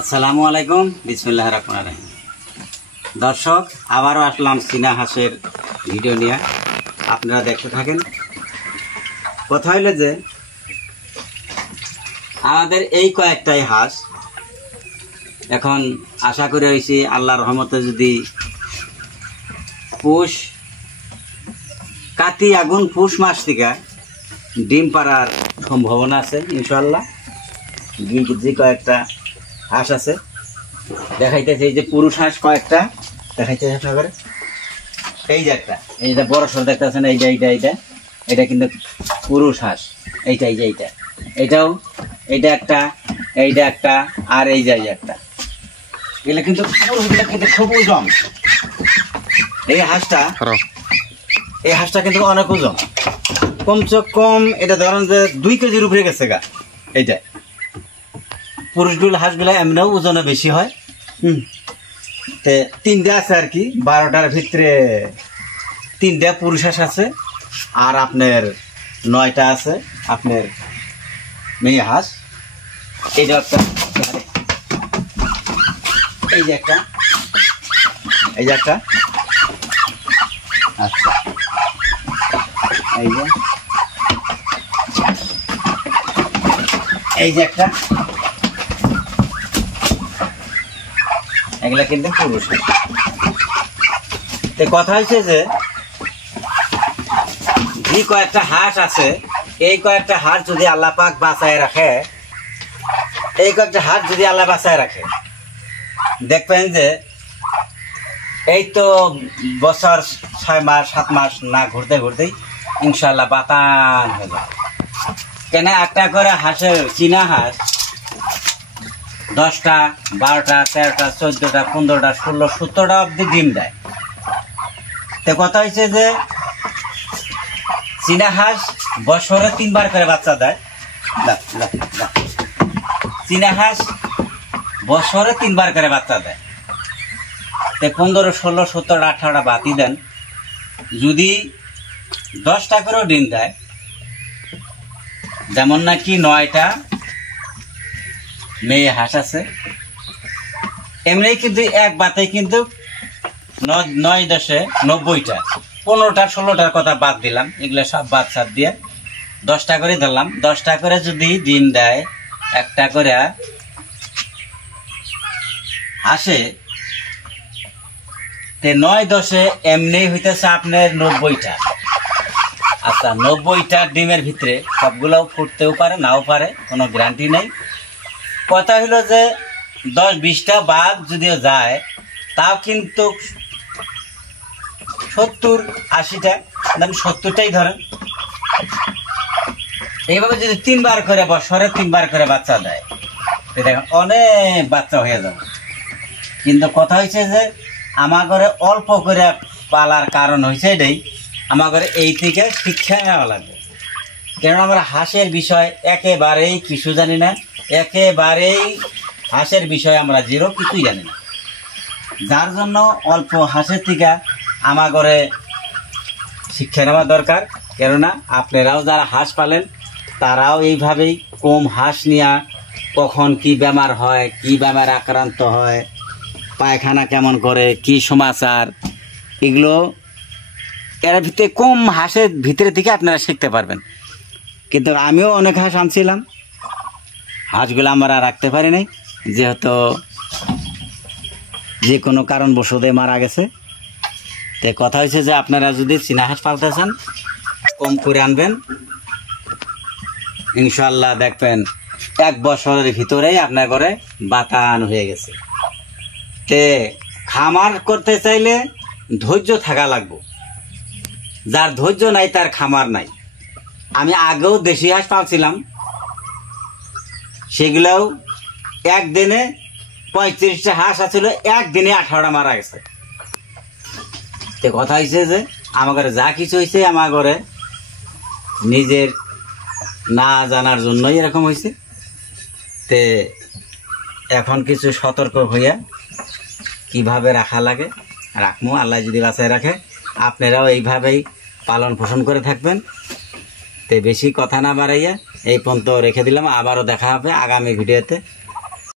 আসসালামু আলাইকুম, বিসমিল্লাহির রহমানির রহিম। দর্শক, আবারও আসলাম চীনা হাঁসের ভিডিও নিয়ে, আপনারা দেখতে থাকেন। কথা হইল যে আমাদের এই কয়েকটাই হাঁস এখন আশা করে হয়েছি আল্লাহর রহমতে যদি কাতি আগুন পুষ মাস থেকে ডিম পাড়ার সম্ভাবনা আছে ইনশাআল্লাহ। যে কয়েকটা হাঁস আছে দেখাইতেছে, এই যে পুরুষ হাঁস কয়েকটা দেখাইতেছে আপনার, এই যে একটা, এইটা বড় সর দেখতেছেন, এইটা কিন্তু পুরুষ হাঁস, এইটা এটাও, এইটা একটা আর এই যে একটা, এগুলো কিন্তু পুরুষগুলো কিন্তু খুব ওজন। এই হাঁসটা কিন্তু অনেক ওজন, কমসে কম এটা ধরেন যে 2 কেজির উপরে গেছে গা। এইটা পুরুষগুলো হাঁসগুলো এমনিও ওজনে বেশি হয়। তিনটা আছে আর কি, 12টার ভিতরে 3টা পুরুষ হাঁস আছে, আর আপনার 9টা আছে আপনার মেয়ে হাঁস। এইটা একটা, এই যে একটা, আচ্ছা, এই যে একটা, এগুলা কিন্তু পুরুষ। কথা হয়েছে যে কয়েকটা হাঁস আছে, এই কয়েকটা হাঁস যদি আল্লাহ পাক বাঁচায় রাখে, দেখবেন যে এই তো বছর 6 মাস 7 মাস না ঘুরতে ঘুরতেই ইনশাল্লাহ বাতান হয়ে যায়। কেন একটা করে হাঁসের চীনা হাঁস 10টা 12টা 13টা 14টা 15টা 16 17টা অব্দি ডিম দেয়। তো কথা হয়েছে যে চীনা হাঁস বছরে 3বার করে বাচ্চা দেয়। চীনা হাঁস বছরে 3বার করে বাচ্চা দেয়। তো 15, 16, 17, 18টা বাতি দেন, যদি 10টা করেও ডিম দেয়, যেমন নাকি 9টা মেয়ে হাঁস আছে, এমনি কিন্তু এক বাতে কিন্তু 9 10 90টা, 15টা 16টার কথা বাদ দিলাম, এগুলো সব বাদ সাদ দিয়ে 10টা করে ধরলাম। 10টা করে যদি ডিম দেয়, একটা করে হাসে, 9 10 এমনি হইতেছে আপনার 90টা। আচ্ছা, 90টা ডিমের ভিতরে সবগুলোও ফুটতেও পারে, নাও পারে, কোনো গ্যারান্টি নেই। কথা হলো যে 10-20টা বাদ যদিও যায়, তাও কিন্তু 70-80টা, 70টাই ধরেন। এইভাবে যদি 3বার করে বছরে 3বার করে বাচ্চা দেয়, দেখেন অনেক বাচ্চা হয়ে যাবে। কিন্তু কথা হয়েছে যে আমার ঘরে অল্প করে পালার কারণ হয়েছে এটাই, আমার ঘরে এই থেকে শিক্ষা নেওয়া লাগবে। কেন আমরা হাঁসের বিষয় একেবারেই কিছু জানি না, একেবারেই হাঁসের বিষয়ে আমরা জিরো, কিছুই জানি না। যার জন্য অল্প হাঁসের থেকে আমার ঘরে শিক্ষা নেওয়া দরকার। কেননা আপনারাও যারা হাঁস পালেন, তারাও এইভাবেই কম হাঁস নিয়ে কখন কি বেমার হয়, কি বেমার আক্রান্ত হয়, পায়খানা কেমন করে, কি সমাচার, এগুলো এর ভিতরে কম হাঁসের ভিতরে থেকে আপনারা শিখতে পারবেন। কিন্তু আমিও অনেক হাঁস আনছিলাম, হাঁসগুলো আমরা রাখতে পারি নাই, যেহেতু যে কোনো কারণবশত মারা গেছে। তো কথা হয়েছে যে আপনারা যদি চীনা হাঁস পালতে চান, কম করে আনবেন, ইনশাল্লাহ দেখবেন 1 বছরের ভিতরেই আপনার ঘরে বাতান হয়ে গেছে। তে খামার করতে চাইলে ধৈর্য থাকা লাগবে, যার ধৈর্য নাই তার খামার নাই। আমি আগেও দেশি হাঁস পালছিলাম, সেগুলোও একদিনে 35টা হাঁস আছিল, একদিনে 18টা মারা গেছে। তো কথা হয়েছে যে আমার ঘরে যা কিছু হয়েছে আমার ঘরে নিজের না জানার জন্যই এরকম হয়েছে। তে এখন কিছু সতর্ক হইয়া কিভাবে রাখা লাগে রাখবো, আল্লাহ যদি বাঁচায় রাখে। আপনারাও এইভাবেই পালন পোষণ করে থাকবেন। তে বেশি কথা না বাড়াইয়া এই পর্যন্ত রেখে দিলাম, আবারও দেখা হবে আগামী ভিডিওতে।